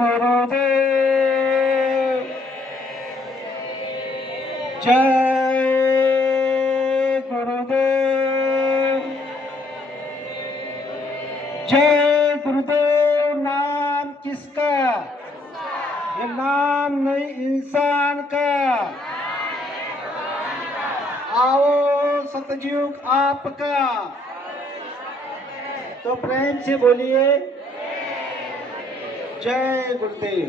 गुरुदेव, जय गुरुदेव, जय गुरुदेव। नाम किसका? ये नाम नहीं इंसान का। आओ सतयुग आपका। तो प्रेम से बोलिए जय गुरुदेव।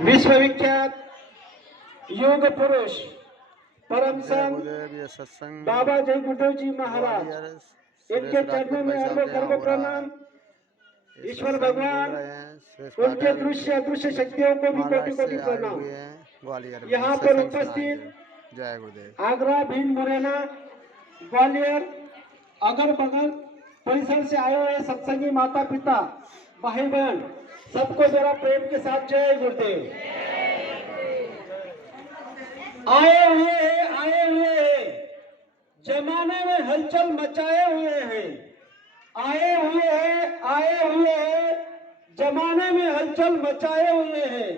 विश्वविख्यात योग पुरुष परम संत बाबा जय गुरुदेव जी महाराज, इनके चरणों में सर्व प्रणाम। ईश्वर भगवान, उनके दृश्य अदृश्य शक्तियों को भी कोटि कोटि प्रणाम। यहाँ पर उपस्थित जय गुरुदेव आगरा, भिंड, मुरैना, ग्वालियर, अगल बगल परिसर से आए हुए सत्संगी माता पिता, भाई बहन, सबको मेरा प्रेम के साथ जय गुरुदेव। आए हुए जमाने में हलचल मचाए हुए हैं। आए हुए जमाने में हलचल मचाए हुए हैं।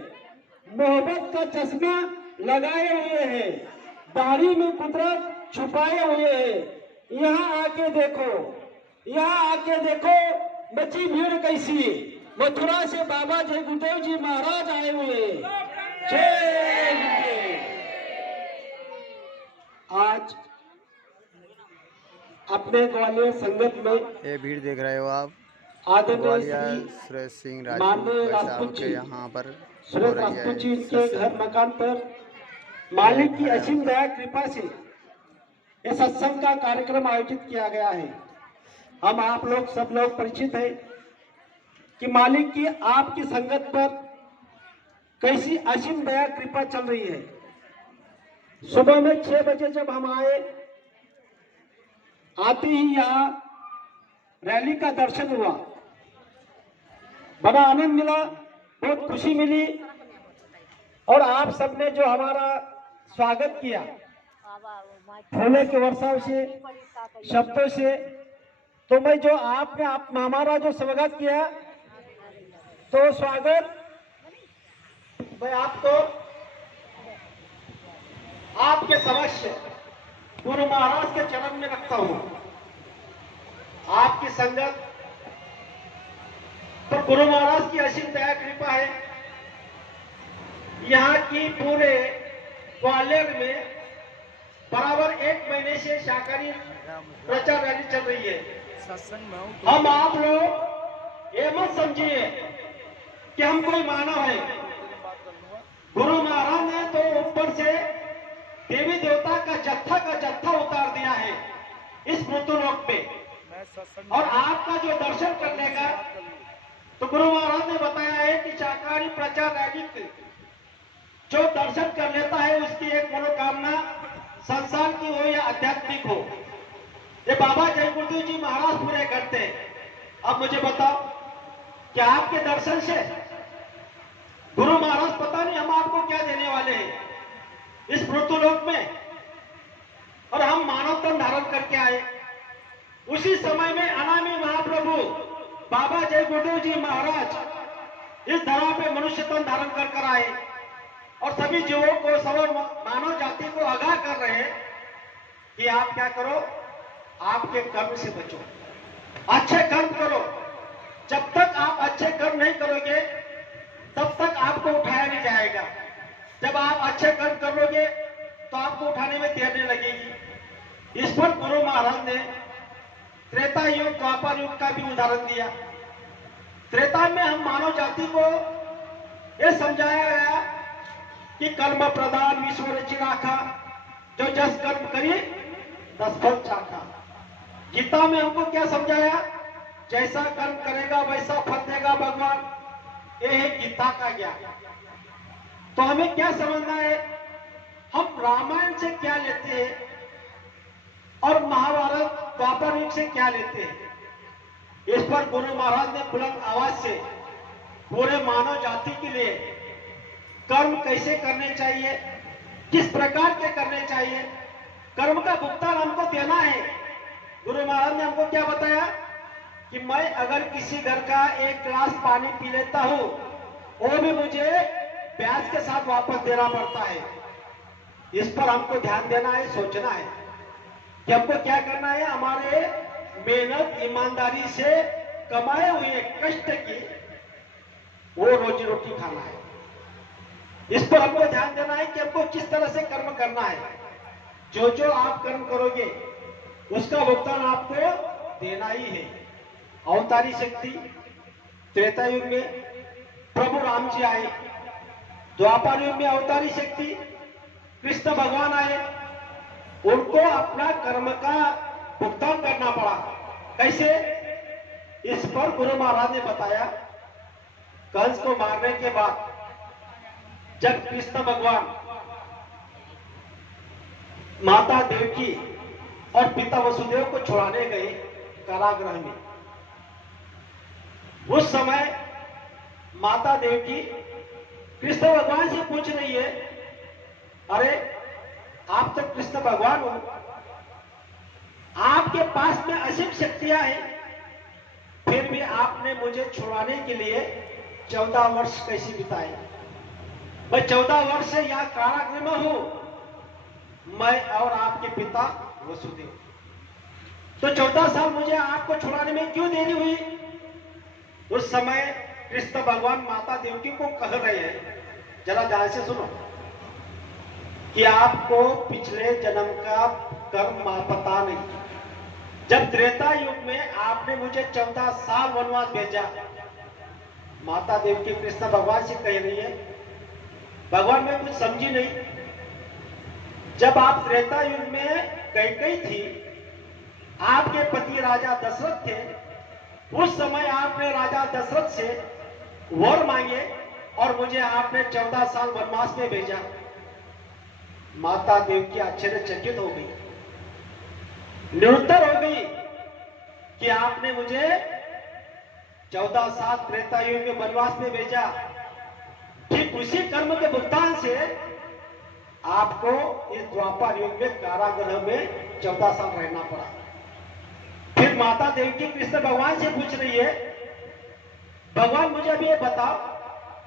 मोहब्बत का चश्मा लगाए हुए हैं। दाढ़ी में कुदरत छुपाए हुए हैं। यहाँ आके देखो मची भीड़ कैसी। मथुरा से बाबा जय गुरुदेव जी महाराज आए हुए। जय गुरुदेव। आज अपने ग्वालियर संगत में ये भीड़ देख रहे हो आप, आदरणीय ग्वालियर सुरेश सिंह माननीय राजपूत राजपूत के जी, यहाँ पर सुरेश राजपूत जी के घर मकान पर मालिक की असीम दया कृपा से ये सत्संग का कार्यक्रम आयोजित किया गया है। हम आप लोग सब लोग परिचित हैं कि मालिक की आपकी संगत पर कैसी असीम दया कृपा चल रही है। सुबह में 6 बजे जब हम आते ही यहाँ रैली का दर्शन हुआ, बड़ा आनंद मिला, बहुत खुशी मिली। और आप सबने जो हमारा स्वागत किया फूलों के वर्षाव से, शब्दों से, तो मैं जो आपने हमारा जो स्वागत किया, तो स्वागत मैं आपको आपके समक्ष गुरु महाराज के चरण में रखता हूं। आपकी संगत तो गुरु महाराज की असीम दया कृपा है। यहाँ की पूरे ग्वालियर में बराबर 1 महीने से शाकाहारी प्रचार रैली चल रही है। हम आप लोग ये मत समझिए कि हम कोई मानव है। गुरु महाराज ने तो ऊपर से देवी देवता का जत्था उतार दिया है इस मृत्युलोक पे। और आपका जो दर्शन करने का, तो गुरु महाराज ने बताया है कि शाकाहारी प्रचार रैली जो दर्शन कर लेता है उसकी एक मनोकामना संसार की हो या आध्यात्मिक हो, ये बाबा जय गुरुदेव जी महाराज पूरे करते हैं। अब मुझे बताओ कि आपके दर्शन से गुरु महाराज पता नहीं हम आपको क्या देने वाले हैं इस मृत्युलोक में। और हम मानव तन धारण करके आए। उसी समय में अनामी महाप्रभु बाबा जय गुरुदेव जी महाराज इस धरा पे मनुष्य तन धारण कर आए और सभी जीवों को, सब मानव जाति को आगाह कर रहे हैं कि आप क्या करो, आपके कर्म से बचो, अच्छे कर्म करो। जब तक आप अच्छे कर्म नहीं करोगे तब तक आपको उठाया नहीं जाएगा। जब आप अच्छे कर्म करोगे तो आपको उठाने में देर नहीं लगेगी। इस पर गुरु महाराज ने त्रेता युग, द्वापर युग का भी उदाहरण दिया। त्रेता में हम मानव जाति को यह समझाया गया कि कर्म प्रदान ईश्वर चिराखा, जो जस कर्म करिए 10 फल चाखा। गीता में हमको क्या समझाया? जैसा कर्म करेगा वैसा फल देगा भगवान। ये है गीता का ज्ञान। तो हमें क्या समझना है, हम रामायण से क्या लेते हैं और महाभारत द्वापर युग से क्या लेते हैं। इस पर गुरु महाराज ने बुलंद आवाज से पूरे मानव जाति के लिए कर्म कैसे करने चाहिए, किस प्रकार के करने चाहिए, कर्म का भुगतान हमको देना है। गुरु महाराज ने हमको क्या बताया कि मैं अगर किसी घर का एक गिलास पानी पी लेता हूं, वो भी मुझे ब्याज के साथ वापस देना पड़ता है। इस पर हमको ध्यान देना है, सोचना है कि हमको क्या करना है। हमारे मेहनत ईमानदारी से कमाए हुए कष्ट की वो रोजी रोटी खाना है। इस पर हमको ध्यान देना है कि हमको किस तरह से कर्म करना है। जो जो आप कर्म करोगे उसका भुगतान आपको देना ही है। अवतारी शक्ति त्रेता युग में प्रभु राम जी आए, द्वापर युग में अवतारी शक्ति कृष्ण भगवान आए, उनको अपना कर्म का भुगतान करना पड़ा। कैसे? इस पर गुरु महाराज ने बताया। कंस को मारने के बाद जब कृष्ण भगवान माता देवकी और पिता वसुदेव को छुड़ाने गए कारागृह में, उस समय माता देवकी कृष्ण भगवान से पूछ रही है, अरे आप तो कृष्ण भगवान हो, आपके पास में असीम शक्तियां हैं, फिर भी आपने मुझे छुड़ाने के लिए 14 वर्ष कैसे बिताए? मैं 14 वर्ष से यहाँ कारागृह में हूं, मैं और आपके पिता वसुदेव। तो 14 साल मुझे आपको छुड़ाने में क्यों देरी हुई? उस समय कृष्ण भगवान माता देवकी को कह रहे हैं, जरा ध्यान से सुनो, कि आपको पिछले जन्म का कर्म पता नहीं। जब त्रेता युग में आपने मुझे 14 साल वनवास भेजा, माता देवकी कृष्ण भगवान से कह रही है, भगवान मैं कुछ समझी नहीं। जब आप त्रेता युग में कैकेयी थी, आपके पति राजा दशरथ थे, उस समय आपने राजा दशरथ से वर मांगे और मुझे आपने 14 साल वनवास में भेजा। माता देवकी आश्चर्यचकित हो गई, निरुत्तर हो गई कि आपने मुझे 14 साल त्रेता युग के वनवास में भेजा, ठीक उसी कर्म के भुगतान से आपको इस द्वापर युग में कारागृह में 14 साल रहना पड़ा। फिर माता देवकी कृष्ण भगवान से पूछ रही है, भगवान मुझे अभी ये बताओ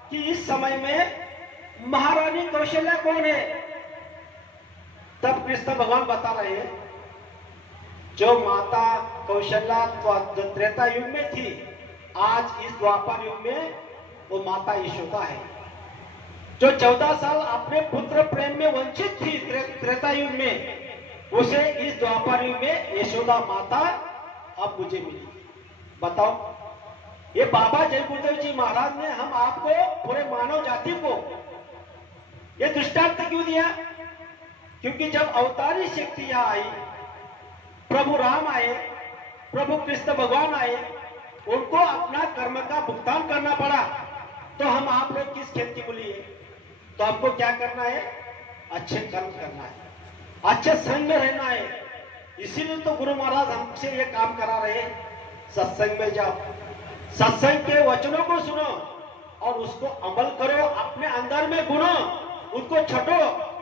कि इस समय में महारानी कौशल्या कौन है? तब कृष्ण भगवान बता रहे हैं, जो माता कौशल्या त्रेता युग में थी, आज इस द्वापर युग में वो माता यशोदा है। जो 14 साल अपने पुत्र प्रेम में वंचित थी त्रेता युग में, उसे इस द्वापर युग में यशोदा माता अब मुझे मिली। बताओ, ये बाबा जय गुरुदेव जी महाराज ने हम आपको, पूरे मानव जाति को ये दृष्टांत क्यों दिया? क्योंकि जब अवतारी शक्तियां आई, प्रभु राम आए, प्रभु कृष्ण भगवान आए, उनको अपना कर्म का भुगतान करना पड़ा। तो हम आप लोग किस खेत की मूली है? तो हमको क्या करना है? अच्छे कर्म करना है, अच्छे संग में रहना है। इसीलिए तो गुरु महाराज हमसे ये काम करा रहे हैं, सत्संग में जाओ, सत्संग के वचनों को सुनो और उसको अमल करो, अपने अंदर में गुनो, उनको छटो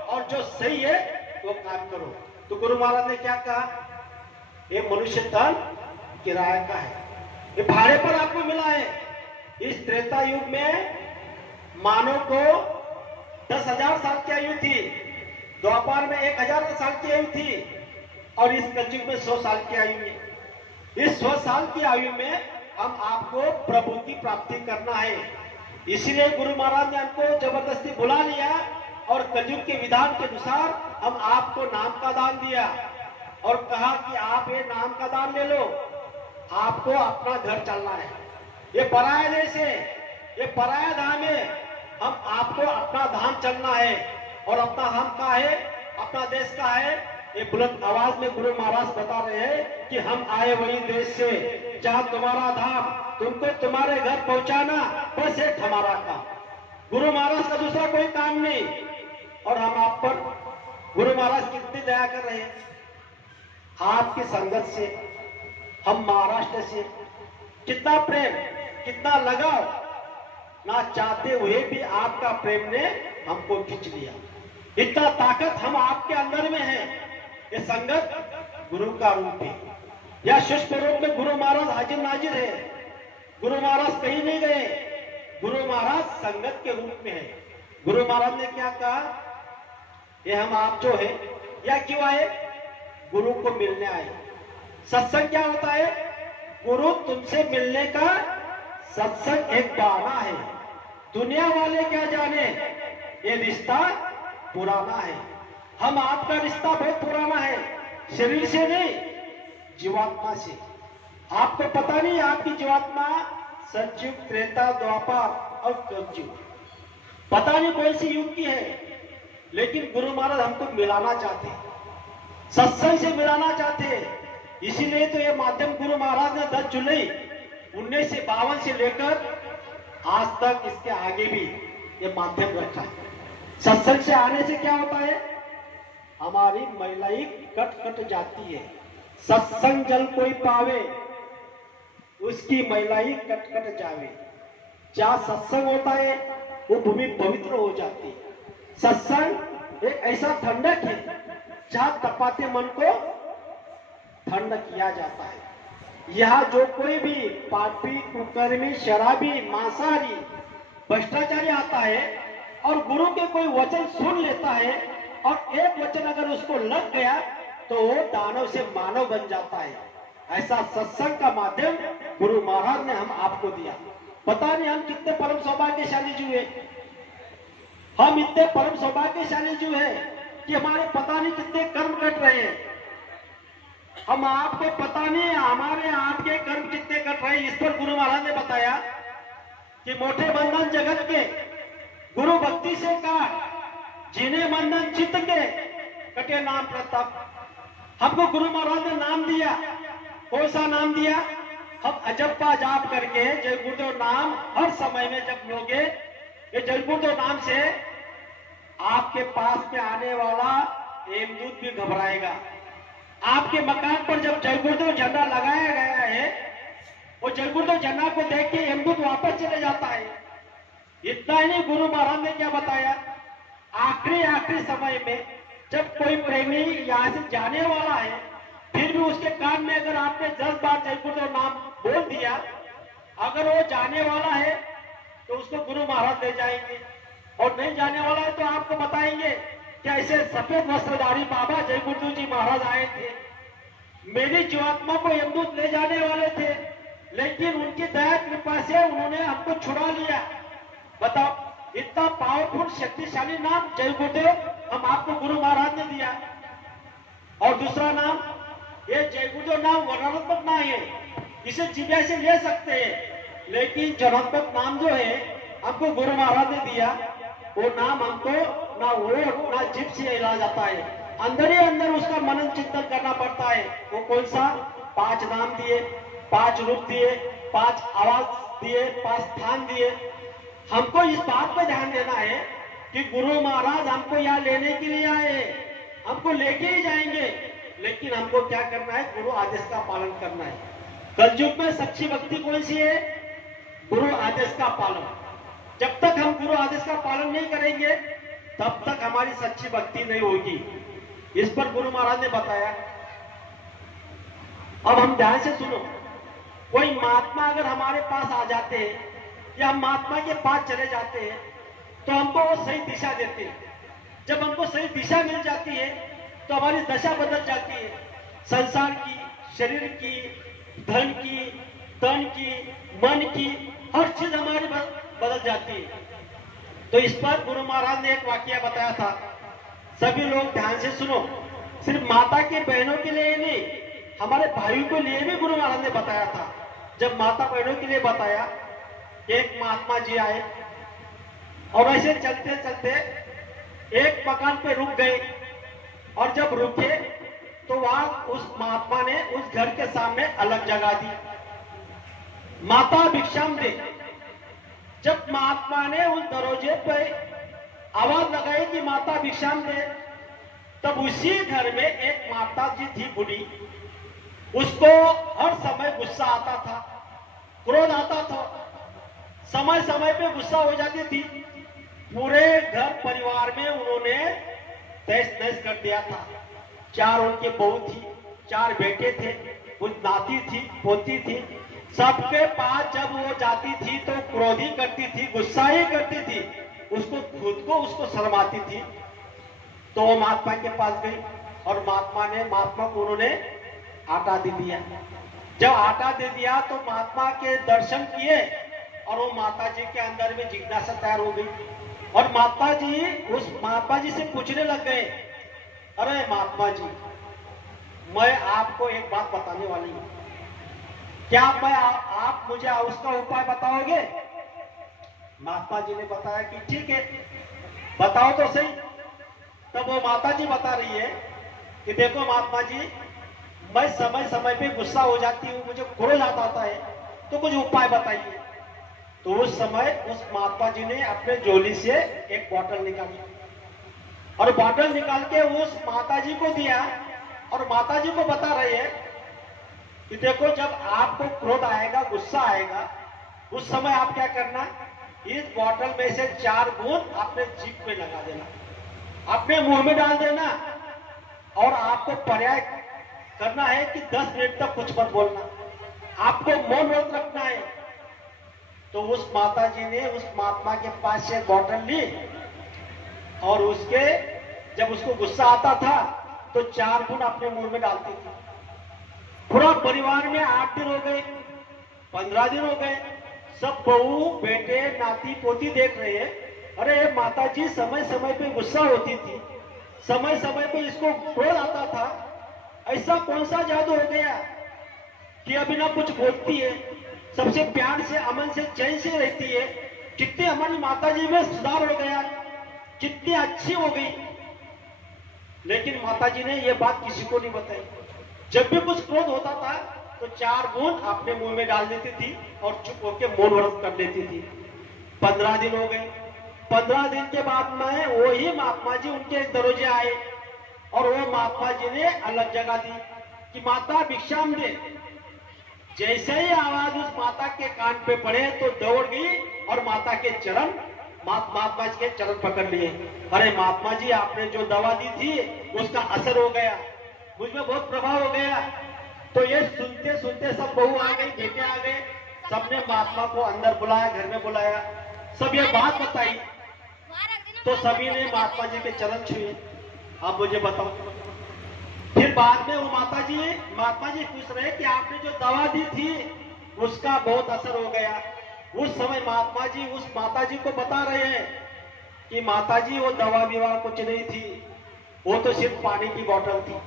और जो सही है वो काम करो। तो गुरु महाराज ने क्या कहा? ये मनुष्य तन किराए का है, ये भाड़े पर आपको मिला है। इस त्रेता युग में मानव को 10,000 साल की आयु थी, द्वापर में 1,000 साल की आयु थी, और इस कलयुग में 100 साल की आयु है। इस 100 साल की आयु में हम आपको प्रभु की प्राप्ति करना है। इसीलिए गुरु महाराज ने हमको जबरदस्ती बुला लिया और कलयुग के विधान के अनुसार हम आपको नाम का दान दिया और कहा कि आप ये नाम का दान ले लो, आपको अपना घर चलना है। ये पराया देश है, ये पराया धाम है, हम आपको अपना धाम चलना है। और अपना धाम का है, अपना देश का है। ये बुलंद आवाज में गुरु महाराज बता रहे हैं कि हम आए वही देश से जहां तुम्हारा धाम, तुमको तुम्हारे घर पहुंचाना बस एक हमारा काम। गुरु महाराज का दूसरा कोई काम नहीं। और हम आप पर गुरु महाराज कितनी दया कर रहे हैं। आपकी संगत से, हम महाराष्ट्र से कितना प्रेम, कितना लगाव, ना चाहते हुए भी आपका प्रेम ने हमको खींच लिया। इतना ताकत हम आपके अंदर में है। ये संगत गुरु का रूप है। या शुष्क रूप में गुरु महाराज हाजिर नाजिर है। गुरु महाराज कहीं नहीं गए, गुरु महाराज संगत के रूप में है। गुरु महाराज ने क्या कहा, ये हम आप जो है या क्यों आए, गुरु को मिलने आए। सत्संग क्या होता है, गुरु तुमसे मिलने का सत्संग एक बहाना है। दुनिया वाले क्या जाने, ये रिश्ता पुराना है। हम आपका रिश्ता बहुत पुराना है, शरीर से नहीं, जीवात्मा से। आपको पता नहीं आपकी जीवात्मा सतयुग, त्रेता, द्वापर और कलयुग, पता नहीं कौन सी युग की है, लेकिन गुरु महाराज हमको मिलाना चाहते, सत्संग से मिलाना चाहते। इसीलिए तो ये माध्यम गुरु महाराज ने 10 जुलाई 1952 से लेकर आज तक, इसके आगे भी ये माध्यम रखा है। सत्संग से आने से क्या होता है, हमारी महिलाई कट कट जाती है। सत्संग जल कोई पावे, उसकी महिलाई कट कट जावे। जहाँ सत्संग होता है वो भूमि पवित्र हो जाती है। सत्संग एक ऐसा ठंडक है जहाँ तपाते मन को ठंड किया जाता है। यहाँ जो कोई भी पापी, कुकर्मी, शराबी, मांसाहारी, भ्रष्टाचारी आता है और गुरु के कोई वचन सुन लेता है और एक वचन अगर उसको लग गया तो वो दानव से मानव बन जाता है। ऐसा सत्संग का माध्यम गुरु महाराज ने हम आपको दिया। पता नहीं हम कितने परम सौभाग्यशाली जीव है, हम इतने परम सौभाग्यशाली जीव है कि हमारे पता नहीं कितने कर्म कट रहे हैं। हम आपको पता नहीं हमारे आपके कर्म कितने कट रहे हैं। इस पर गुरु महाराज ने बताया कि मोटे बंधन जगत के गुरु भक्ति से का, जिन्हें बंधन चित्त के कटे नाम प्रताप। हमको गुरु महाराज ने नाम दिया, कौन सा नाम दिया, हम अजप्पा जाप करके जय गुरुदेव नाम हर समय में जब लोगे, ये जय गुरुदेव नाम से आपके पास में आने वाला यमदूत भी घबराएगा। आपके मकान पर जब जय गुरुदेव झंडा लगाया गया है, वो जय गुरुदेव झंडा को देख के यमदूत वापस चले जाता है। इतना ही नहीं, गुरु महाराज ने क्या बताया, आखिरी समय में जब कोई प्रेमी यहाँ से जाने वाला है, फिर भी उसके कान में अगर आपने 10 बार जय गुरुदेव नाम बोल दिया, अगर वो जाने वाला है तो उसको गुरु महाराज ले जाएंगे, और नहीं जाने वाला है तो आपको बताएंगे कि ऐसे सफेद वस्त्रधारी बाबा जय गुरुदेव जी महाराज आए थे, मेरी जीवात्मा को यमदूत ले जाने वाले थे, लेकिन उनकी दया कृपा से उन्होंने हमको छुड़ा लिया। बताओ, इतना पावरफुल शक्तिशाली नाम जय गुरुदेव हम आपको गुरु महाराज ने दिया। और दूसरा नाम, ये जय गुरुदेव नाम वर्णनात्मक नाम है, इसे जिभा से ले सकते हैं, लेकिन जड़ात्मक नाम जो है हमको गुरु महाराज ने दिया, वो नाम हमको ना ओठ ना जिभ से हिला जाता है, अंदर ही अंदर उसका मनन चिंतन करना पड़ता है। वो कौन सा, 5 नाम दिए, 5 रूप दिए, 5 आवाज दिए, 5 स्थान दिए। हमको इस बात पे ध्यान देना है कि गुरु महाराज हमको यहाँ लेने के लिए आए, हमको लेके ही जाएंगे, लेकिन हमको क्या करना है, गुरु आदेश का पालन करना है। कलयुग में सच्ची भक्ति कौन सी है, गुरु आदेश का पालन। जब तक हम गुरु आदेश का पालन नहीं करेंगे तब तक हमारी सच्ची भक्ति नहीं होगी। इस पर गुरु महाराज ने बताया। अब हम ध्यान से सुनो, कोई महात्मा अगर हमारे पास आ जाते हैं या हम महात्मा के पास चले जाते हैं तो हमको वो सही दिशा देते हैं। जब हमको सही दिशा मिल जाती है तो हमारी दशा बदल जाती है, संसार की, शरीर की, धन की, तन की, मन की, हर चीज हमारी बदल जाती है। तो इस पर गुरु महाराज ने एक वाकया बताया था, सभी लोग ध्यान से सुनो। सिर्फ माता की बहनों के लिए नहीं, हमारे भाइयों के लिए भी गुरु महाराज ने बताया था। जब माता बहनों के लिए बताया, एक महात्मा जी आए और ऐसे चलते चलते एक मकान पे रुक गए, और जब रुके तो वहां उस महात्मा ने उस घर के सामने अलग जगह दी, माता भिक्षाम दे। जब महात्मा ने उस दरवाजे पे आवाज लगाई कि माता भिक्षाम दे, तब उसी घर में एक माता जी थी बूढ़ी, उसको हर समय गुस्सा आता था, क्रोध आता था, समय समय पे गुस्सा हो जाती थी। पूरे घर परिवार में उन्होंने तहस नहस कर दिया था। 4 उनके बहू थी, 4 बेटे थे, कुछ नाती थी, पोती थी, सबके पास जब वो जाती थी तो क्रोधी करती थी, गुस्सा ही करती थी, उसको खुद को उसको शर्माती थी। तो वो महात्मा के पास गई और महात्मा को उन्होंने आटा दे दिया। जब आटा दे दिया तो महात्मा के दर्शन किए और वो माता जी के अंदर में जिज्ञासा तैयार हो गई और माता जी उस महात्मा जी से पूछने लग गए, अरे महात्मा जी, मैं आपको एक बात बताने वाली हूं, क्या आप मुझे उसका उपाय बताओगे? महात्मा जी ने बताया कि ठीक है, बताओ तो सही। तब वो माता जी बता रही है कि देखो महात्मा जी, मैं समय समय पे गुस्सा हो जाती हूँ, मुझे क्रोध आता है, तो कुछ उपाय बताइए। तो उस समय उस महात्मा जी ने अपने झोली से एक बोतल निकाली और बोतल निकाल के उस माता जी को दिया और माता जी को बता रहे हैं कि देखो, जब आपको क्रोध आएगा, गुस्सा आएगा, उस समय आप क्या करना, इस बोतल में से 4 बूंद अपने जीभ में लगा देना, अपने मुंह में डाल देना और आपको पर्याय करना है कि 10 मिनट तक कुछ मत बोलना, आपको मौन व्रत रखना है। तो उस माता जी ने उस महात्मा के पास से बोतल ली और उसके जब उसको गुस्सा आता था तो 4 बूंद अपने मुंह में डालती थी। पूरा परिवार में 8 दिन हो गए, 15 दिन हो गए, सब बहू बेटे नाती पोती देख रहे हैं, अरे माता जी समय समय पे गुस्सा होती थी, समय समय पे इसको क्रोध आता था, ऐसा कौन सा जादू हो गया कि अभी ना कुछ बोलती है, सबसे प्यार से अमन से चैन से रहती है, कितनी हमारी माता जी में सुधार हो गया, कितनी अच्छी हो गई। लेकिन माता जी ने यह बात किसी को नहीं बताई। जब भी कुछ क्रोध होता था तो 4 बूंद अपने मुंह में डाल देती थी और चुप होकर मौन व्रत कर लेती थी। 15 दिन हो गए। 15 दिन के बाद में वही महात्मा जी उनके दरोजे आए और वो महात्मा जी ने अलग जगह दी कि माता भिक्षाम दे। जैसे ही आवाज उस माता के कान पे पड़े तो दौड़ गई और माता के चरण, महात्मा जी के चरण पकड़ लिए। अरे महात्मा जी, आपने जो दवा दी थी उसका असर हो गया, मुझमें बहुत प्रभाव हो गया। तो ये सुनते सुनते सब बहू आ गई, बेटे आ गए, सबने महात्मा को अंदर बुलाया, घर में बुलाया, सब ये बात बताई। तो सभी ने महात्मा जी के चरण छुए। आप मुझे बताओ, फिर बाद में वो महात्मा जी पूछ रहे कि आपने जो दवा दी थी उसका बहुत असर हो गया। उस समय महात्मा जी उस माता जी को बता रहे हैं कि माता जी, वो दवा विवा कुछ नहीं थी, वो तो सिर्फ पानी की बोतल थी,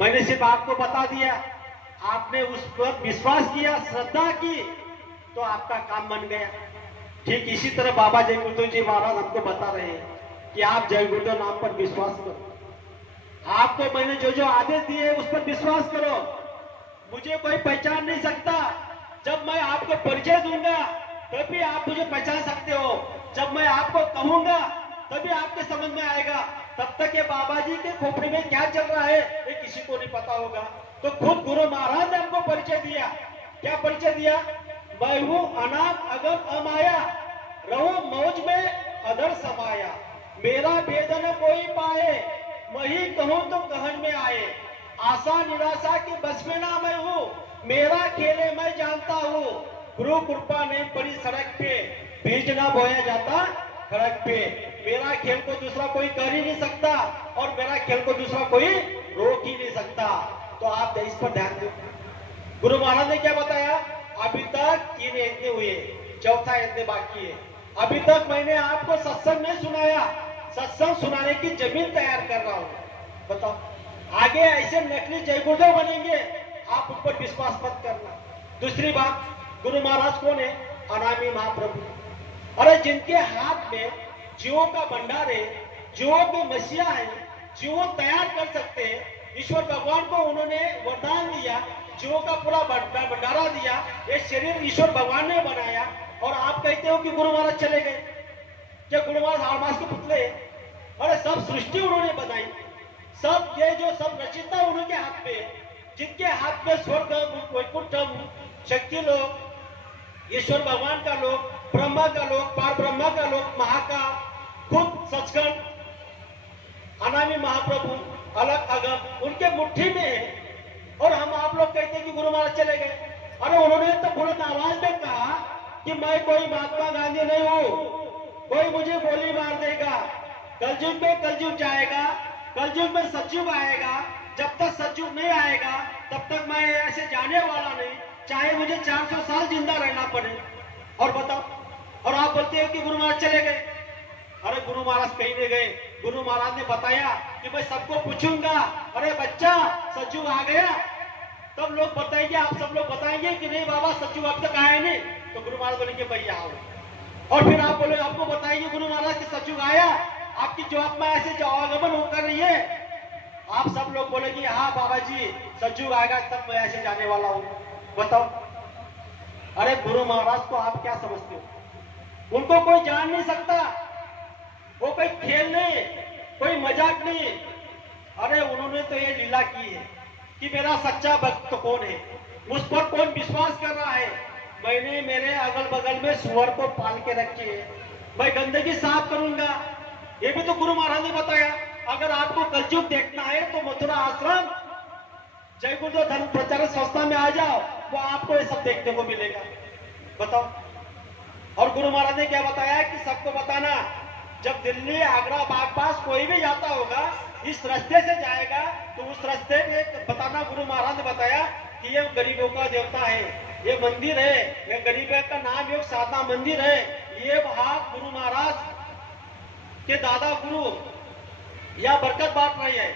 मैंने सिर्फ आपको बता दिया, आपने उस पर विश्वास किया, श्रद्धा की, तो आपका काम बन गया। ठीक इसी तरह बाबा जय गुरुदेव जी महाराज हमको बता रहे हैं कि आप जय गुरुदेव नाम पर विश्वास करो, आपको मैंने जो जो आदेश दिए उस पर विश्वास करो। मुझे कोई पहचान नहीं सकता, जब मैं आपको परिचय दूंगा तभी आप मुझे पहचान सकते हो, जब मैं आपको कहूंगा तभी आपके समझ में आएगा। तब तक ये बाबा जी के खोपड़ी में क्या चल रहा है ये किसी को नहीं पता होगा। तो खुद गुरु महाराज ने हमको परिचय दिया। क्या परिचय दिया? मैं हूं अनाथ अगम अमाया, रहूं मौज में अधर समाया, मेरा भेद न कोई पाए, मैं ही कहूं तो कहन में आए, आशा निराशा की बस में ना मैं हूं, मेरा खेले मैं जानता हूं, गुरु कृपा नहीं पड़ी सड़क पे, बीज ना बोया जाता सड़क पे, मेरा खेल को दूसरा कोई कर ही नहीं सकता और मेरा खेल को दूसरा कोई रोक ही नहीं सकता। तो आप इस पर ध्यान दो। गुरु महाराज ने क्या बताया? अभी तक 3 यज्ञ हुए, 4था यज्ञ बाकी है। अभी तक मैंने आपको सत्संग नहीं सुनाया, सत्संग सुनाने की जमीन तैयार कर रहा हूं। बताओ, आगे ऐसे नकली जय गुरुदेव बनेंगे, आप उन पर विश्वास मत करना। दूसरी बात, गुरु महाराज कौन है? अनामी महाप्रभु। अरे जिनके हाथ में जीवों का भंडार है, जीवों के मसीहा है, जीवों तैयार कर सकते हैं, ईश्वर भगवान को उन्होंने वरदान दिया, जीवों का पूरा भंडारा दिया, ये शरीर ईश्वर भगवान ने बनाया और आप कहते हो कि गुरु महाराज चले गए। क्या गुरु महाराज हाड़मास के पुतले? अरे सब सृष्टि उन्होंने बनाई, सब ये जो सब रचिता उनके हाथ में, जिनके हाथ में स्वर्ग वैकुंठ शक्ति लोग, ईश्वर भगवान का लोग, ब्रह्मा का लोग, पार ब्रह्मा का लोग, महाकाल, खुद सचखंड, अनामी महाप्रभु, अलग अगम उनके मुट्ठी में है। और हम आप लोग कहते हैं कि गुरु महाराज चले गए। अरे उन्होंने तो बुलंद आवाज में कहा कि मैं कोई महात्मा गांधी नहीं हूं, कोई मुझे गोली मार देगा, कलयुग में कलयुग जाएगा, कलयुग में सतयुग आएगा, जब तक सतयुग नहीं आएगा तब तक मैं ऐसे जाने वाला नहीं, चाहे मुझे 400 साल जिंदा रहना पड़े। और बताओ, और आप बोलते हो कि गुरु महाराज चले गए। अरे गुरु महाराज कहीं नहीं गए, गुरु महाराज ने बताया कि मैं सबको पूछूंगा, अरे बच्चा सतयुग आ गया, तब लोग बताएंगे, आप सब लोग बताएंगे कि नहीं बाबा सतयुग अब तक आया नहीं, तो गुरु महाराज बोलेंगे भैया आओ। और फिर आप बोले, आपको बताएंगे गुरु महाराज की सतयुग आया, आपकी जो आत्मा ऐसे जो आगमन होकर रही है, आप सब लोग बोलेंगे हाँ बाबा जी सतयुग आएगा तब मैं ऐसे जाने वाला हूं। बताओ, अरे गुरु महाराज को आप क्या समझते हो? उनको कोई जान नहीं सकता, वो कोई खेल नहीं, कोई मजाक नहीं। अरे उन्होंने तो ये लीला की है कि मेरा सच्चा भक्त कौन है, मुझ पर कौन विश्वास कर रहा है। मैंने मेरे अगल बगल में सुअर को पाल के रखी है, मैं गंदगी साफ करूंगा, ये भी तो गुरु महाराज ने बताया। अगर आपको कलयुग देखना है तो मथुरा आश्रम जय गुरुदेव धर्म प्रचार संस्था में आ जाओ, वो आपको ये सब देखने को मिलेगा। बताओ, और गुरु महाराज ने क्या बताया कि सबको बताना, जब दिल्ली आगरा बागपास कोई भी जाता होगा इस रास्ते से जाएगा तो उस रास्ते में बताना, गुरु महाराज ने बताया कि ये गरीबों का देवता है, ये मंदिर है, ये गरीबों का नाम योग साधना मंदिर है, ये वहां गुरु महाराज के दादा गुरु या बरकत बांट रही है।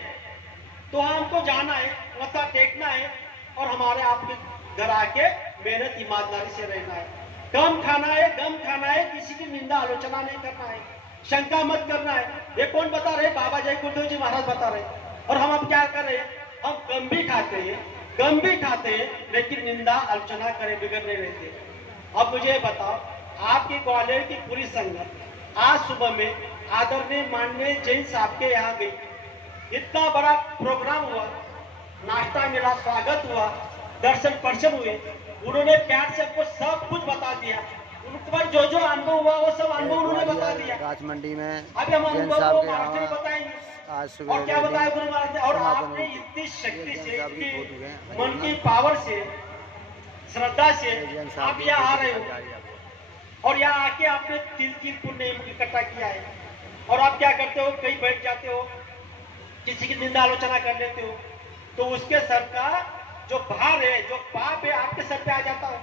तो हमको जाना है, मत्था टेकना है और हमारे आपके घर आके मेहनत ईमानदारी से रहना है, कम खाना है, गम खाना है, किसी की निंदा आलोचना नहीं करना है, शंका मत करना है। ये कौन बता रहे? बाबा जय गुरुदेव जी महाराज बता रहे। और हम अब क्या कर रहे हैं? हम गम भी खाते हैं, गम भी खाते हैं, लेकिन निंदा आलोचना करे बिगड़ नहीं रहते। अब मुझे बताओ, आपकी ग्वालियर की पूरी संगत आज सुबह में आदरणीय माननीय जैन साहब के यहाँ गई, इतना बड़ा प्रोग्राम हुआ, नाश्ता मिला, स्वागत हुआ, दर्शन पर्शन हुए, उन्होंने प्यार से आपको सब कुछ बता दिया, उन पर जो जो अनुभव हुआ वो सब अनुभव उन्होंने बता दिया। राज मंडी में अभी हम जैन अनुभव साहब को के महाराज ने यहाँ बताएंगे। आज सुबह और क्या बताया गुरु महाराज ने? और समापन आपने हुई। इतनी शक्ति जैन से, साहब की इतनी फोटो है, मन की पावर से, श्रद्धा से जैन साहब आप की यहाँ आ फोटो रहे दिखाई जा हो रही है आपको। और यहाँ आके आपने तिल पुण्य इकट्ठा किया है। और आप क्या करते हो? कहीं बैठ जाते हो, किसी की निंदा आलोचना कर लेते हो, तो उसके सर का जो भार है, जो पाप है, आपके सर पे आ जाता है।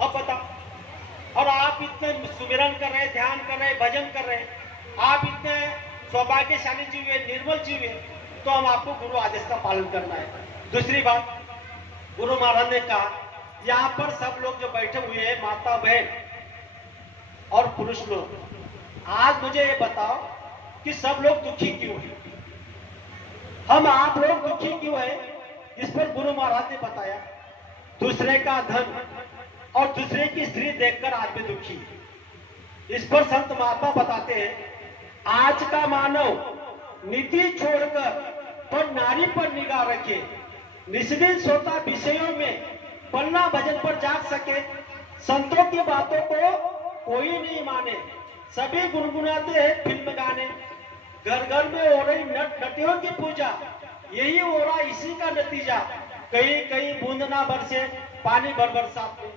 अब बताओ, और आप इतने सुमिरन कर रहे, ध्यान कर रहे, भजन कर रहे, आप इतने सौभाग्यशाली जीव है, निर्मल जीव है, तो हम आपको गुरु आदेश का पालन करना है। दूसरी बात, गुरु महाराज ने कहा यहाँ पर सब लोग जो बैठे हुए हैं, माता बहन और पुरुष लोग, आज मुझे ये बताओ कि सब लोग दुखी क्यों है? हम आप लोग दुखी क्यों है? इस पर गुरु महाराज ने बताया, दूसरे का धन और दूसरे की स्त्री देखकर आदमी दुखी। इस पर संत महात्मा बताते हैं, आज का मानव नीति छोड़कर पर नारी पर निगाह रखे, निष्दिन सोता विषयों में पन्ना भजन पर जाग सके, संतों की बातों को कोई नहीं माने, सभी गुनगुनाते हैं फिल्म गाने, घर घर में हो रही नटियों की पूजा, यही हो रहा इसी का नतीजा, कहीं कहीं बूंद ना बरसे पानी भर बरसात में।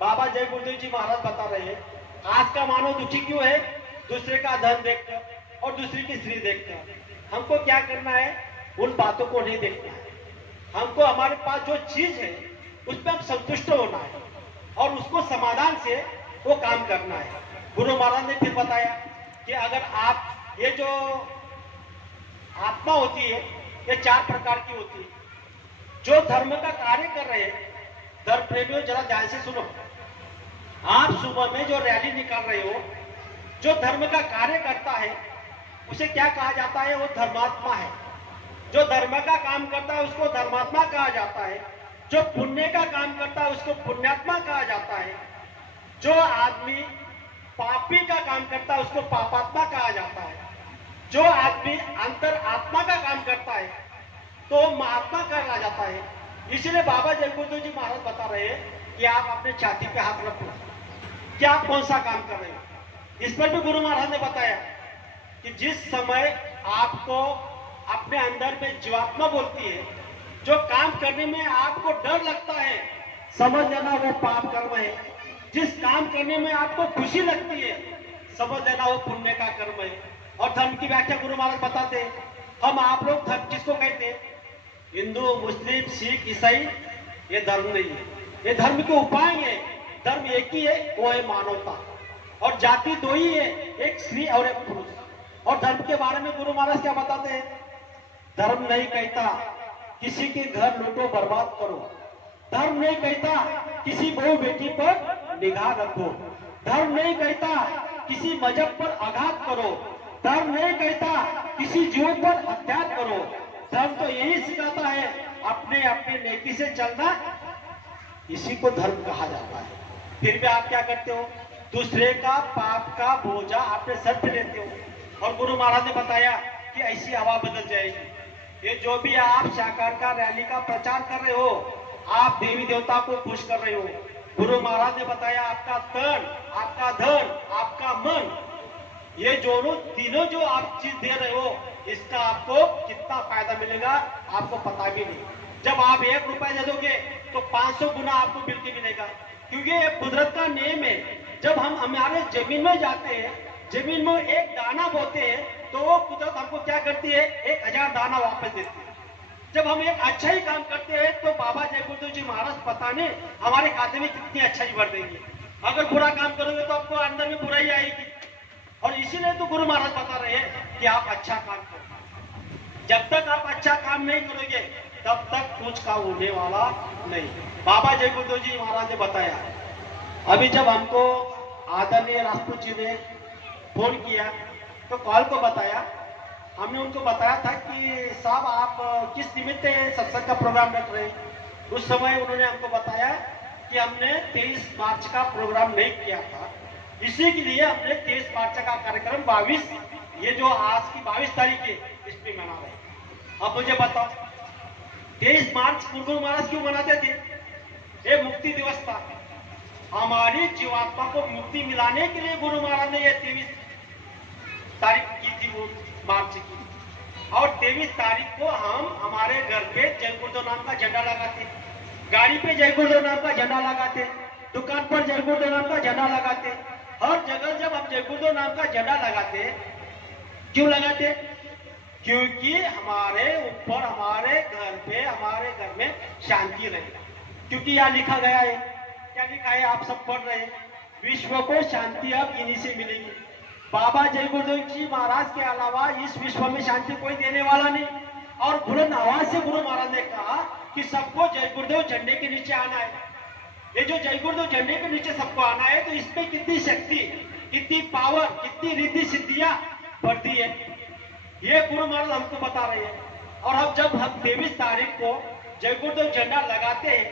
बाबा जय गुरुदेव जी महाराज बता रहे हैं, आज का मानव दुखी क्यों है? दूसरे का धन देखकर और दूसरी की स्त्री देखकर। हमको क्या करना है? उन बातों को नहीं देखना है, हमको हमारे पास जो चीज है उस पर हम संतुष्ट होना है और उसको समाधान से वो काम करना है। गुरु महाराज ने फिर बताया कि अगर आप, ये जो आत्मा होती है ये 4 प्रकार की होती है। जो धर्म का कार्य कर रहे हैं, धर्म प्रेमियों जरा ध्यान से सुनो, आप सुबह में जो रैली निकाल रहे हो, जो धर्म का कार्य करता है उसे क्या कहा जाता है? वो धर्मात्मा है। जो धर्म का काम करता है उसको धर्मात्मा कहा जाता है, जो पुण्य का काम करता है उसको पुण्यात्मा कहा जाता है, जो आदमी पापी का काम करता है उसको पापात्मा कहा जाता है, जो आदमी अंतर आत्मा का काम करता है तो महात्मा कहा जाता है। इसलिए बाबा जय गुरुदेव जी महाराज बता रहे हैं कि आप अपने छाती पे हाथ रखो कि आप कौन सा काम कर रहे हो। इस पर भी गुरु महाराज ने बताया कि जिस समय आपको अपने अंदर में जीवात्मा बोलती है, जो काम करने में आपको डर लगता है, समझ लेना वो पाप कर्म है। जिस काम करने में आपको खुशी लगती है, समझ लेना वो पुण्य का कर्म है। और धर्म की व्याख्या गुरु महाराज बताते हैं। हम आप लोग धर्म किसको कहते हैं? हिंदू, मुस्लिम, सिख, ईसाई, ये धर्म नहीं है, ये धर्म के उपाय है। धर्म एक ही है, वो है मानवता। और जाति दो ही है, एक स्त्री और एक पुरुष। और धर्म के बारे में गुरु महाराज क्या बताते हैं? धर्म नहीं कहता किसी के घर लूटो बर्बाद करो। धर्म नहीं कहता किसी बहू बेटी पर निगाह रखो। धर्म नहीं कहता किसी मजहब पर आघात करो। धर्म नहीं कहता किसी जीव पर हत्या करो। धर्म तो यही सिखाता है अपने अपने नेकी से चलना, इसी को धर्म कहा जाता है। फिर भी आप क्या करते हो? दूसरे का पाप का बोझा अपने सर पे लेते हो। और गुरु महाराज ने बताया कि ऐसी हवा बदल जाएगी। ये जो भी आप शाकाहार का रैली का प्रचार कर रहे हो, आप देवी देवता को खुश कर रहे हो। गुरु महाराज ने बताया आपका तन, आपका धन, आपका मन, ये दोनों तीनों जो आप चीज दे रहे हो, इसका आपको कितना फायदा मिलेगा आपको पता भी नहीं। जब आप 1 रुपया दे दोगे तो 500 गुना आपको बिल के मिलेगा, क्योंकि ये कुदरत का नियम है। जब हम हमारे जमीन में जाते हैं, जमीन में एक दाना बोते हैं, तो वो कुदरत हमको क्या करती है? 1000 दाना वापस देती है। जब हम एक अच्छा ही काम करते हैं तो बाबा जय गुरुदेव जी महाराज पता नहीं हमारे खाते में कितनी अच्छाई भर देंगे। अगर बुरा काम करोगे तो आपको अंदर में बुराई आएगी। और इसीलिए तो गुरु महाराज बता रहे हैं कि आप अच्छा काम करो। जब तक आप अच्छा काम नहीं करोगे तब तक कुछ काम होने वाला नहीं। बाबा जय गुरुदेव जी महाराज ने बताया। अभी जब हमको आदरणीय राजपूत जी ने फोन किया तो कॉल को बताया, हमने उनको बताया था कि साहब आप किस निमित्त सत्संग का प्रोग्राम रख रहे हैं। उस समय उन्होंने हमको बताया कि हमने 23 मार्च का प्रोग्राम नहीं किया था, इसी के लिए हमने 23 मार्च का कार्यक्रम 22, ये जो आज की 22 तारीख है, इसमें मना रहे हैं। अब मुझे बताओ 23 मार्च गुरु महाराज क्यों मनाते थे? ये मुक्ति दिवस था। हमारी जीवात्मा को मुक्ति मिलाने के लिए गुरु महाराज ने ये 23 तारीख की थी, वो मार्च की। और 23 तारीख को हम हमारे घर पे जय गुरुदेव नाम का झंडा लगाते, गाड़ी पे जय गुरुदेव नाम का झंडा लगाते, दुकान पर जय गुरुदेव नाम का झंडा लगाते। हर जगह जब हम जय गुरुदेव नाम का झंडा लगाते, क्यों लगाते? क्योंकि हमारे ऊपर, हमारे घर पे, हमारे घर में शांति रहे। क्योंकि यहाँ लिखा गया है, क्या लिखा है आप सब पढ़ रहे हैं? विश्व को शांति अब इन्हीं से मिलेगी। बाबा जय गुरुदेव जी महाराज के अलावा इस विश्व में शांति कोई देने वाला नहीं। और बुलंद आवाज से गुरु महाराज ने कहा कि सबको जय गुरुदेव झंडे के नीचे आना है। ये जो जय गुरुदेव झंडे के नीचे सबको आना है, तो इसमें कितनी शक्ति, कितनी पावर, कितनी रिद्धि सिद्धियां बढ़ती है, ये गुरु महाराज हमको बता रहे हैं। और अब जब हम 23 तारीख को जय गुरुदेव झंडा लगाते हैं,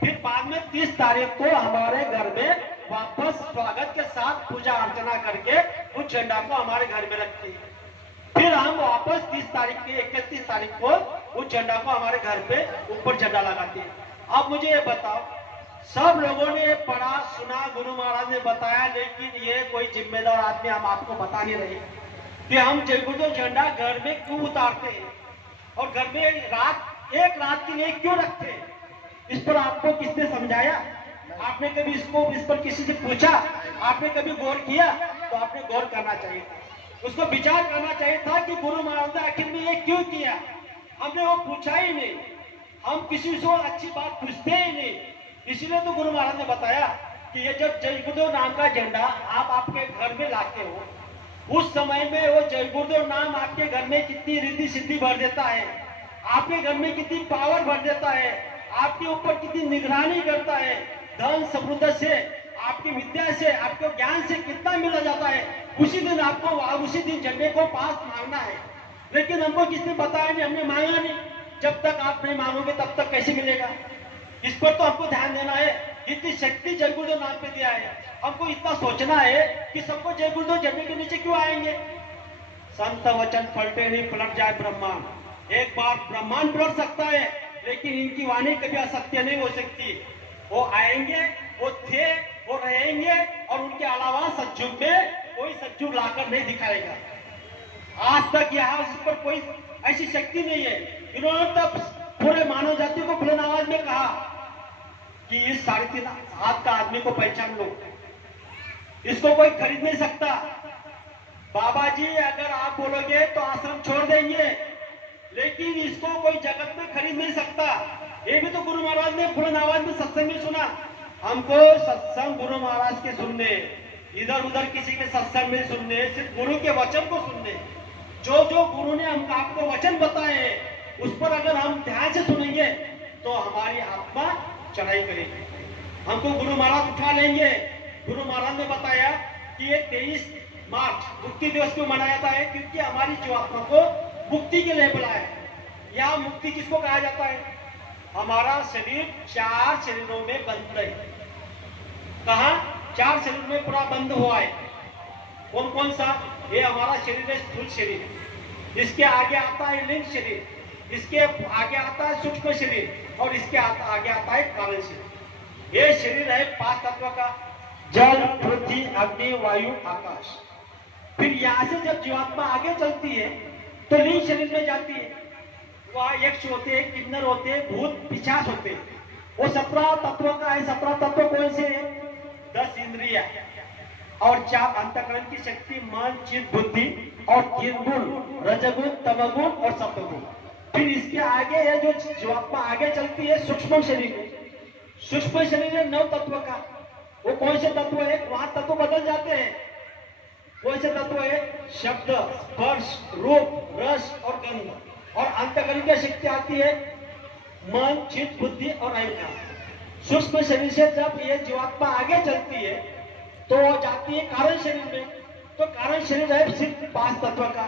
फिर बाद में 30 तारीख को हमारे घर में वापस स्वागत के साथ पूजा अर्चना करके उस झंडा को हमारे घर में रखते हैं। फिर हम वापस 30 तारीख के 31 तारीख को उस झंडा को हमारे घर पे ऊपर झंडा लगाते हैं। अब मुझे ये बताओ, सब लोगों ने पढ़ा सुना, गुरु महाराज ने बताया, लेकिन ये कोई जिम्मेदार आदमी हम आपको बता नहीं रहे कि हम जय गुरुदेव झंडा घर में क्यों उतारते हैं और घर में एक रात के लिए क्यों रखते हैं। इस पर आपको किसने समझाया? आपने कभी इस पर किसी से पूछा? आपने कभी गौर किया? तो आपने गौर करना चाहिए था, उसको विचार करना चाहिए था कि गुरु महाराज ने आखिर में ये क्यों किया। हमने वो पूछा ही नहीं, हम किसी से अच्छी बात पूछते ही नहीं। इसलिए तो गुरु महाराज ने बताया कि ये जब जय गुरुदेव नाम का झंडा आप आपके घर में लाते हो, उस समय में वो जय गुरुदेव नाम आपके घर में कितनी रिद्धि सिद्धि भर देता है, आपके घर में कितनी पावर भर देता है, आपके ऊपर कितनी निगरानी करता है, धन समृद्धि से, आपकी विद्या से, आपके ज्ञान से कितना मिला जाता है। उसी दिन आपको उसी दिन झंडे को पास मांगना है, लेकिन हमको किसने बताया नहीं, हमने मांगा नहीं। जब तक आप नहीं मांगोगे तब तक कैसे मिलेगा? इस पर तो हमको ध्यान देना है। इतनी शक्ति जय गुरुदेव नाम पे दिया है, हमको इतना सोचना है कि सबको जय गुरुदेव झंडे के नीचे क्यों आएंगे। संत वचन पलटे नहीं, पलट जाए ब्रह्मांड। एक बार ब्रह्मांड पलट सकता है, लेकिन इनकी वाणी कभी असत्य नहीं हो सकती। वो आएंगे, वो थे, वो रहेंगे, और उनके अलावा सत्युग में कोई सत्युग लाकर नहीं दिखाएगा। आज तक यहाँ इस पर कोई ऐसी शक्ति नहीं है। इन्होंने तब पूरे मानव जाति को बुलंद आवाज में कहा कि इस 3.5 हाथ का आदमी को पहचान लो, इसको कोई खरीद नहीं सकता। बाबा जी अगर आप बोलोगे तो आश्रम छोड़ देंगे, लेकिन इसको कोई जगत में खरीद नहीं सकता। ये भी तो गुरु महाराज ने बुलंद आवाज में सत्संग में सुना। हमको सत्संग गुरु महाराज के सुनने, इधर उधर किसी के सत्संग में सुनने, सिर्फ गुरु के वचन को सुनने। जो जो गुरु ने हमको आपको वचन बताए उस पर अगर हम ध्यान से सुनेंगे तो हमारी आत्मा चढ़ाई करेगी, हमको गुरु महाराज उठा लेंगे। गुरु महाराज ने बताया कि ये 23 मार्च मुक्ति दिवस क्यों मनाया जाता है, क्योंकि हमारी जो आत्मा को मुक्ति के लिए बुलाया। यहाँ मुक्ति किसको कहा जाता है? हमारा शरीर 4 शरीरों में बंद है। कहा? 4 शरीर में पूरा बंद हुआ है। कौन कौन सा? ये हमारा शरीर है स्थूल शरीर, इसके आगे आता है लिंग शरीर, इसके आगे आता है सूक्ष्म शरीर, और इसके आगे आता है कारण शरीर। ये शरीर है 5 तत्व का, जल, पृथ्वी, अग्नि, वायु, आकाश। फिर यहाँ से जब जीवात्मा आगे चलती है तो लिंग शरीर में जाती है। वहाँ यक्ष होते हैं, किन्नर होते हैं, भूत, पिशाच होते हैं। वो 17 तत्वों का है। 17 तत्व कौन से है? 10 इंद्रिया और 4 अंतःकरण की शक्ति, मन, चित्त, बुद्धि, और 3 गुण, रजगुण, तमगुण और सत्वगुण। फिर इसके आगे है जो जीवात्मा आगे चलती है सूक्ष्म शरीर में। सूक्ष्म शरीर है 9 तत्व का। वो कौन से तत्व है? वहां तत्व बदल जाते हैं। कौन से तत्व है? शब्द, स्पर्श, रूप, रस और गंध। और अंतःकरण की शक्ति आती है मन, चित्त, बुद्धि और अहंकार। सूक्ष्म शरीर से जब ये जीवात्मा आगे चलती है तो वो जाती है कारण शरीर में। तो कारण शरीर है सिर्फ 5 तत्व का,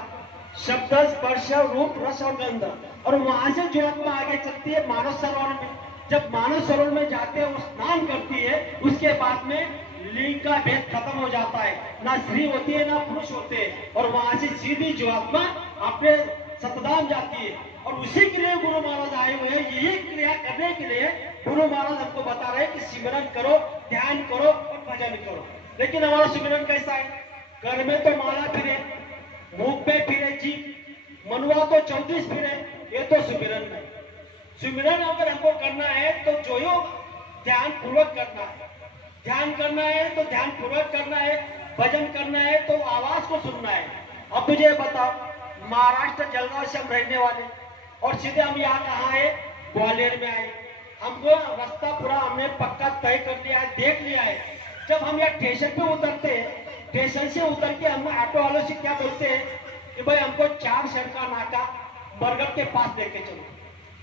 शब्द, स्पर्श, रूप, रस और गंध। और वहां से जीवात्मा आगे चलती है मानव सरोवर में। जब मानव सरोवर में जाते हैं, स्नान करती है, उसके बाद में लिंग का भेद खत्म हो जाता है, ना स्त्री होती है ना पुरुष होते हैं, और वहां से सीधी जीवात्मा अपने सतधाम जाती है। और उसी के लिए गुरु महाराज आए हुए हैं। यही क्रिया करने के लिए गुरु महाराज हमको बता रहे हैं कि सिमरन करो, ध्यान करो और भजन करो। लेकिन हमारा सिमरन कैसा है? घर में तो माला फिरे, मुख पे फिरे जी, मनुआ तो 34 फिरे, ये तो सिमरन नहीं। सिमरन अगर हमको करना है तो जो ध्यान पूर्वक करना है, ध्यान करना है तो ध्यान पूर्वक करना है, भजन करना है तो आवाज को सुनना है। अब मुझे बताओ, महाराष्ट्र जलगांव से हम रहने वाले, और सीधे हम यहाँ कहाँ है? ग्वालियर में आए। हमको रास्ता पूरा हमने पक्का तय कर लिया है, देख लिया है। जब हम यहाँ स्टेशन पे उतरते हैं, स्टेशन से उतर के हम ऑटो वालों से क्या बोलते हैं कि भाई हमको 4 शहर का नाका बरगद के पास लेके चलो।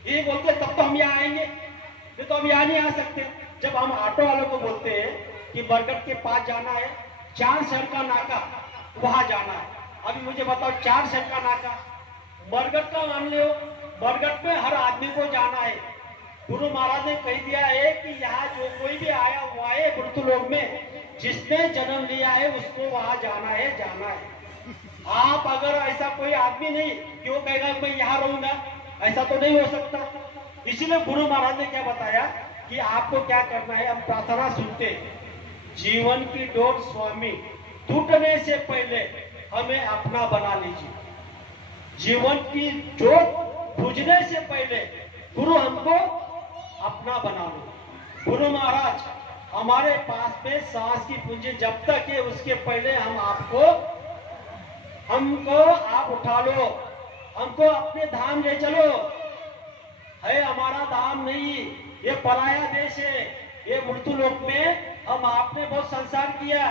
ये बोलते तब तो हम यहाँ आएंगे, नहीं तो हम यहाँ नहीं आ सकते। जब हम ऑटो वालों को बोलते हैं कि बरगद के पास जाना है, 4 शहर का नाका वहां जाना है। अभी मुझे बताओ, 4 शहर का नाका बरगद का मान लो, बरगद में हर आदमी को जाना है। गुरु महाराज ने कह दिया है कि यहाँ जो कोई भी आया हुआ है मृत्युलोक में, जिसने जन्म लिया है उसको वहां जाना है, जाना है। आप अगर ऐसा कोई आदमी नहीं कि वो कहेगा मैं यहाँ रहूंगा, ऐसा तो नहीं हो सकता। इसीलिए गुरु महाराज ने क्या बताया कि आपको क्या करना है। हम प्रार्थना सुनते हैं, जीवन की डोर स्वामी टूटने से पहले हमें अपना बना लीजिए। जीवन की जोत बुझने से पहले गुरु हमको अपना बना लो। गुरु महाराज हमारे पास में सांस की पूंजी जब तक है, उसके पहले हमको आप उठा लो, हमको अपने धाम ले चलो। है हमारा धाम नहीं, ये पराया देश है। ये मृत्युलोक में हम आपने बहुत संसार किया,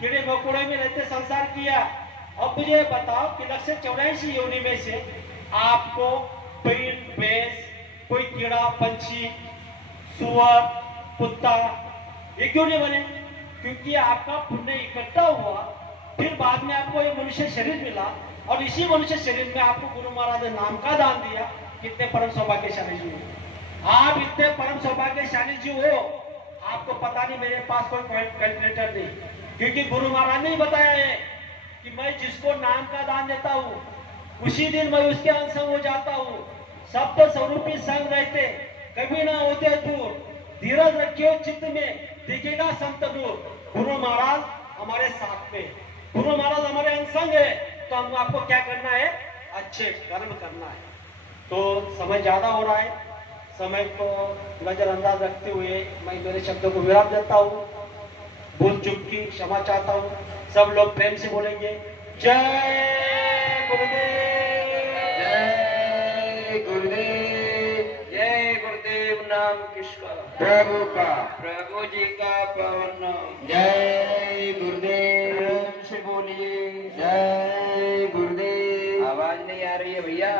कीड़े मकोड़े में रहते संसार किया। अब मुझे बताओ कि 184 योनि में से आपको पेड़, भैंस, कोई कीड़ा, पंछी, सुअर, कुत्ता, ये क्यों नहीं बने? क्योंकि आपका पुण्य इकट्ठा हुआ, फिर बाद में आपको ये मनुष्य शरीर मिला, और इसी मनुष्य शरीर में आपको गुरु महाराज ने नाम का दान दिया। कितने परम सौभाग्यशाली जी हो आप, इतने परम सौभाग्यशाली जी हो। आपको पता नहीं मेरे पास कोई कैलकुलेटर नहीं, क्योंकि गुरु महाराज ने ही बताया है कि मैं जिसको नाम का दान देता हूँ उसी दिन मैं उसके अंश हो जाता हूँ। सब तो स्वरूपी संग रहते, कभी ना होते दूर, धीरज रखियो चित्त में, दिखेगा संत दूर। गुरु महाराज हमारे साथ में, गुरु महाराज हमारे अंग है। तो हम आपको क्या करना है? अच्छे कर्म करना है। तो समय ज्यादा हो रहा है, समय को नजरअंदाज रखते हुए मैं मेरे शब्दों को विराम देता हूँ। भूल चूक की क्षमा चाहता हूँ। सब लोग प्रेम से बोलेंगे जय गुरुदेव, जय गुरुदेव। जय गुरुदेव नाम किसका? प्रभु का। प्रभु जी का पावन नाम। जय गुरुदेव। प्रेम से बोलिए जय गुरुदेव। आवाज नहीं आ रही है भैया।